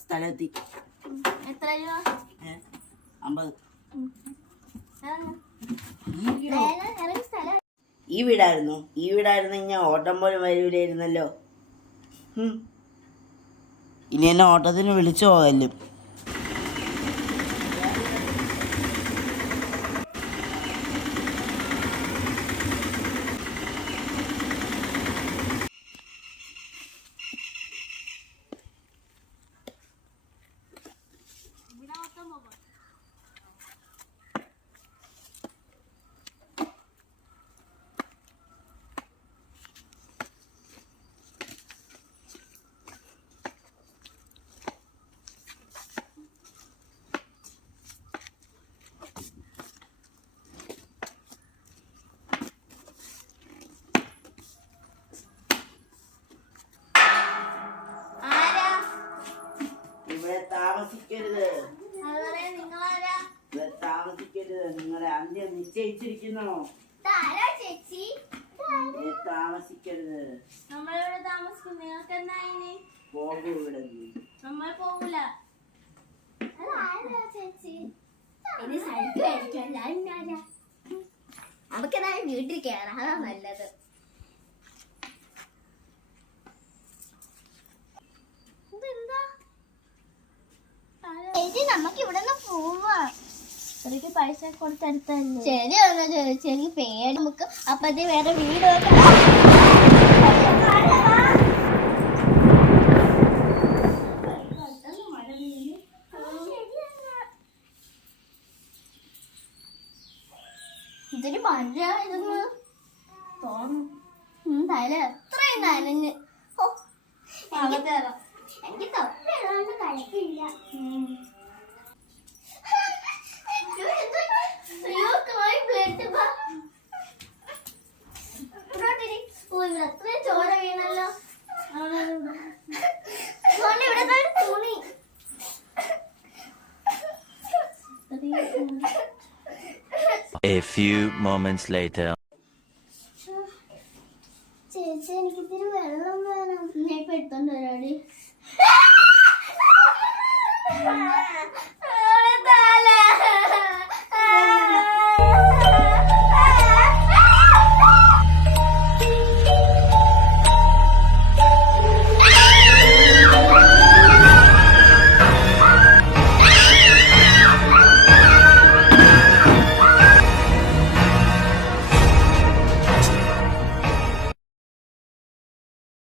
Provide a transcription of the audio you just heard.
സ്ഥലത്തി എത്ര രൂപ? 50. ഈ വീടായിരുന്നു ഞാൻ ഓട്ടം പോലും വരൂലായിരുന്നല്ലോ. ഇനി എന്നെ ഓട്ടത്തിന് വിളിച്ചു പോകലും. താമസിക്കരുത്. നിങ്ങളെ അന്ത്യം നിശ്ചയിച്ചിരിക്കുന്നോ? താമസിക്കരുത്. നമ്മളിവിടെ താമസിക്കും. നിങ്ങൾക്ക് എന്തായി? പോകൂ ഇവിടെ. നമ്മൾ പോകൂല. നമുക്കെന്താ വീട്ടിൽ കയറാം, അതാ നല്ലത്. നമുക്ക് ഇവിടെ നിന്ന് പോവാം. എനിക്ക് പൈസ കൊടുത്തെടുത്തല്ലേ. ശരിയാണോ ചോദിച്ചു? എനിക്ക് പേടി. നമുക്ക് അപ്പത്തേ വേറെ വീട് ഇതൊരു മഴ ഇതൊന്ന് തോന്നുന്നു. തല എത്രയും നനഞ്ഞ്. എനിക്ക് തൊപ്പിടാണ്ട് കളിക്കില്ല. അത്രയും ചോര വീണല്ലോ. ഇവിടെ തുണി. A few moments later.